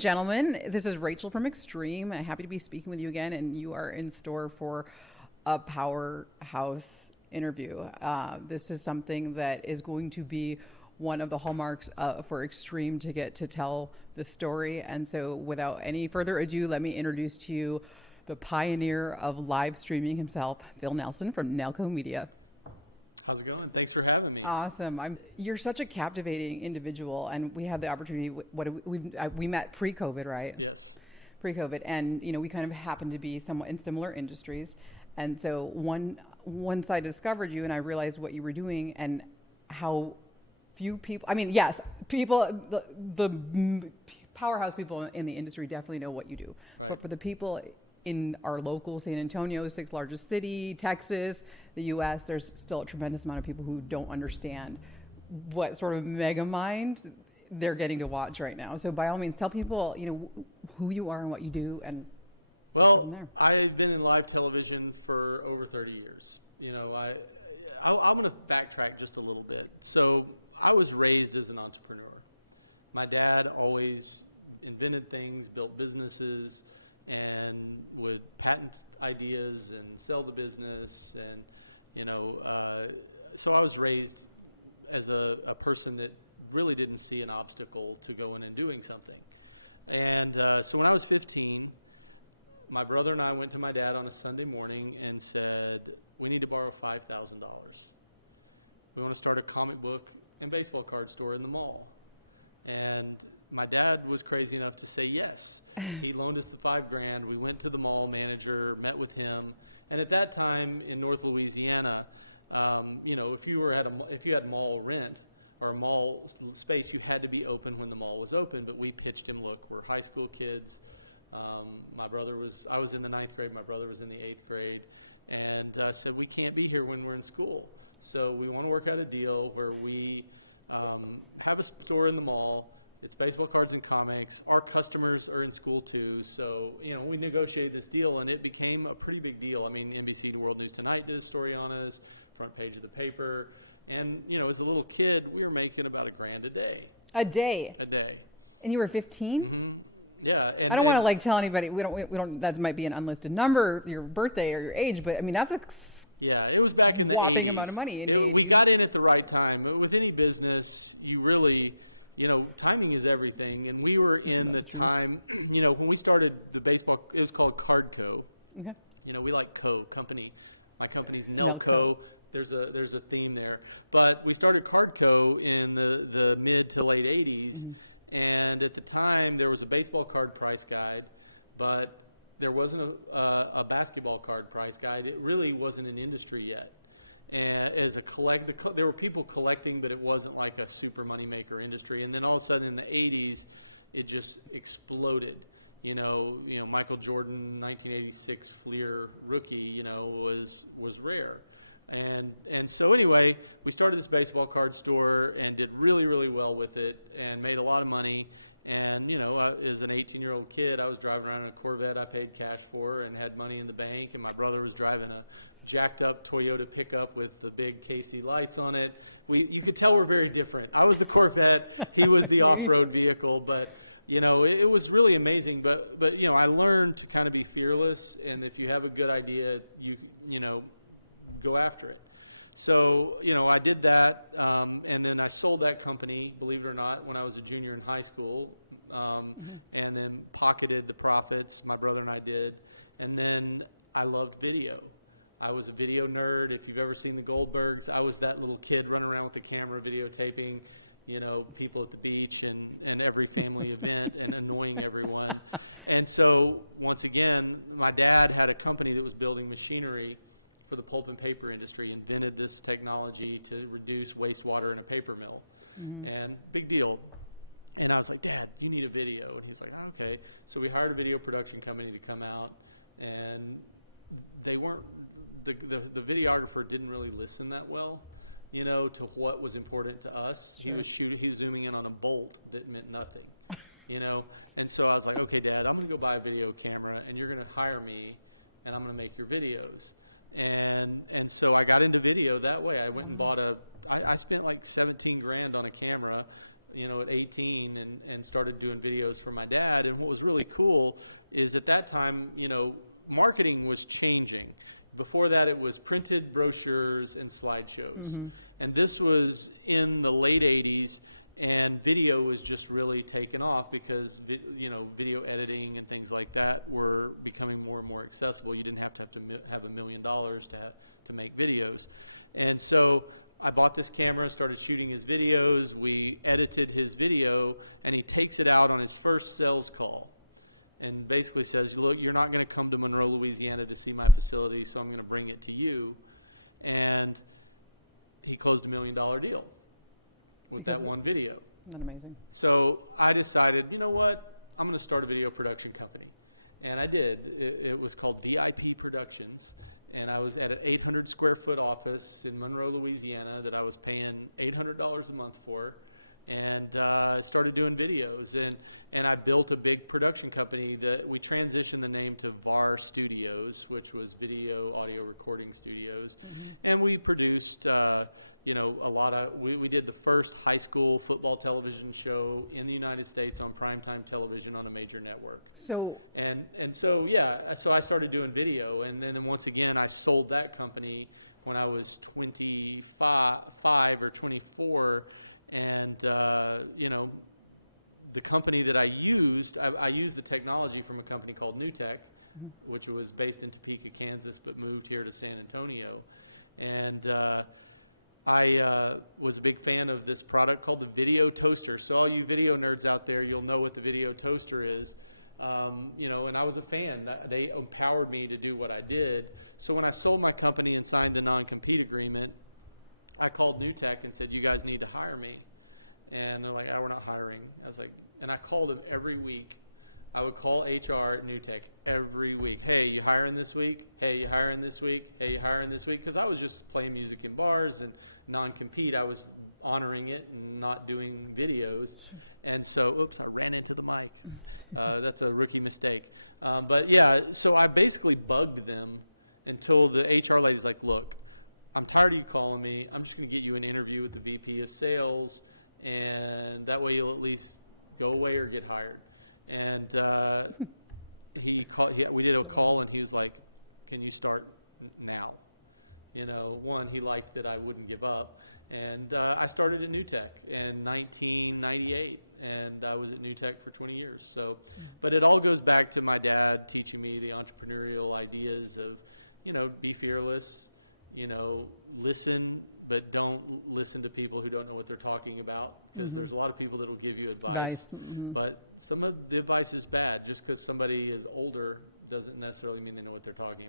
and gentlemen, this is Rachel from XStream. Happy to be speaking with you again, and you are in store for a powerhouse interview. This is something that is going to be one of the hallmarks for XStream to get to tell the story. And so without any further ado, let me introduce to you the pioneer of live streaming himself, Phil Nelson from Nelco Media. How's it going? Thanks for having me. Awesome. You're such a captivating individual, and we had the opportunity. We met pre-COVID, right? Yes. Pre-COVID, and we kind of happened to be somewhat in similar industries, and so once I discovered you and I realized what you were doing and how few people. I mean, yes, people, the powerhouse people in the industry definitely know what you do, right. But for the people in our local San Antonio, 6th largest city, Texas, the U.S., there's still a tremendous amount of people who don't understand what sort of mega mind they're getting to watch right now. So by all means, tell people, who you are and what you do. And well, I've been in live television for over 30 years. I'm going to backtrack just a little bit. So I was raised as an entrepreneur. My dad always invented things, built businesses, and would patent ideas and sell the business. And, so I was raised as a person that really didn't see an obstacle to going and doing something. And so when I was 15, my brother and I went to my dad on a Sunday morning and said, we need to borrow $5,000. We want to start a comic book and baseball card store in the mall. And my dad was crazy enough to say yes. He loaned us the $5,000. We went to the mall manager, met with him, and at that time in North Louisiana, if you had mall rent or mall space, you had to be open when the mall was open. But we pitched him, look, we're high school kids. I was in the 9th grade. My brother was in the 8th grade, and said we can't be here when we're in school. So we want to work out a deal where we have a store in the mall. It's baseball cards and comics. Our customers are in school too. So, we negotiated this deal and it became a pretty big deal. I mean, NBC World News Tonight did a story on us, front page of the paper. And, as a little kid, we were making about $1,000 a day. A day? A day. And you were 15? Mm-hmm. Yeah. And I don't want to tell anybody, we don't, that might be an unlisted number, your birthday or your age, but I mean, that's yeah, it was back in the 80s. Amount of money We got in at the right time. With any business, you really, timing is everything. And we were in the time, when we started the baseball, it was called Cardco. Okay. We like company. My company's Nelco. There's a theme there. But we started Cardco in the mid to late 80s. Mm-hmm. And at the time, there was a baseball card price guide, but there wasn't a basketball card price guide. It really wasn't an industry yet. And as there were people collecting, but it wasn't like a super moneymaker industry. And then all of a sudden in the 80s, it just exploded. Michael Jordan, 1986 Fleer rookie, was rare. And so anyway, we started this baseball card store and did really, really well with it and made a lot of money. And, as an 18-year-old kid, I was driving around in a Corvette I paid cash for and had money in the bank. And my brother was driving a jacked-up Toyota pickup with the big KC lights on it. You could tell we're very different. I was the Corvette. He was the off-road vehicle. But, it was really amazing. But I learned to kind of be fearless. And if you have a good idea, you go after it. So, I did that, and then I sold that company, believe it or not, when I was a junior in high school, and then pocketed the profits, my brother and I did, and then I loved video. I was a video nerd. If you've ever seen the Goldbergs, I was that little kid running around with the camera videotaping, people at the beach and every family event and annoying everyone. And so, once again, my dad had a company that was building machinery for the pulp and paper industry, invented this technology to reduce wastewater in a paper mill. Mm-hmm. And big deal. And I was like, Dad, you need a video. And he's like, oh, okay. So we hired a video production company to come out, and they weren't, the videographer didn't really listen that well, to what was important to us. Sure. He was zooming in on a bolt that meant nothing, And so I was like, okay, Dad, I'm going to go buy a video camera and you're going to hire me and I'm going to make your videos. And so I got into video that way. I went and bought I spent like $17,000 on a camera at 18 and started doing videos for my dad. And what was really cool is at that time, marketing was changing. Before that, it was printed brochures and slideshows. Mm-hmm. And this was in the late 80s, and video was just really taken off because, video editing and things like that were becoming more and more accessible. You didn't have to have $1 million to make videos. And so I bought this camera, started shooting his videos. We edited his video, and he takes it out on his first sales call and basically says, look, you're not going to come to Monroe, Louisiana to see my facility, so I'm going to bring it to you. And he closed $1 million deal with that one video. Isn't that amazing? So I decided, you know what? I'm going to start a video production company. And I did. It was called VIP Productions. And I was at an 800 square foot office in Monroe, Louisiana that I was paying $800 a month for. And started doing videos, and I built a big production company that we transitioned the name to VAR Studios, which was Video Audio Recording Studios. Mm-hmm. And we produced, a lot of, we did the first high school football television show in the United States on primetime television on a major network. So I started doing video, and then once again, I sold that company when I was 25 or 24. And, the company that I used the technology from a company called New Tech, mm-hmm. which was based in Topeka, Kansas, but moved here to San Antonio. And I was a big fan of this product called the Video Toaster. So all you video nerds out there, you'll know what the Video Toaster is. And I was a fan. They empowered me to do what I did. So when I sold my company and signed the non-compete agreement, I called New Tech and said, you guys need to hire me. And they're like, we're not hiring. I was like, and I called them every week. I would call HR at New Tech every week. Hey, you hiring this week? Hey, you hiring this week? Hey, you hiring this week? Because I was just playing music in bars and non-compete. I was honoring it and not doing videos. And so, I ran into the mic. That's a rookie mistake. So I basically bugged them until the HR lady's like, look, I'm tired of you calling me. I'm just going to get you an interview with the VP of sales, and that way you'll at least go away or get hired. And we did a call, and he was like, can you start now? One, he liked that I wouldn't give up. And I started at New Tech in 1998, and I was at New Tech for 20 years. So, but it all goes back to my dad teaching me the entrepreneurial ideas of, be fearless. Listen, but don't listen to people who don't know what they're talking about, because mm-hmm. there's a lot of people that will give you advice. Mm-hmm. But some of the advice is bad. Just because somebody is older doesn't necessarily mean they know what they're talking about.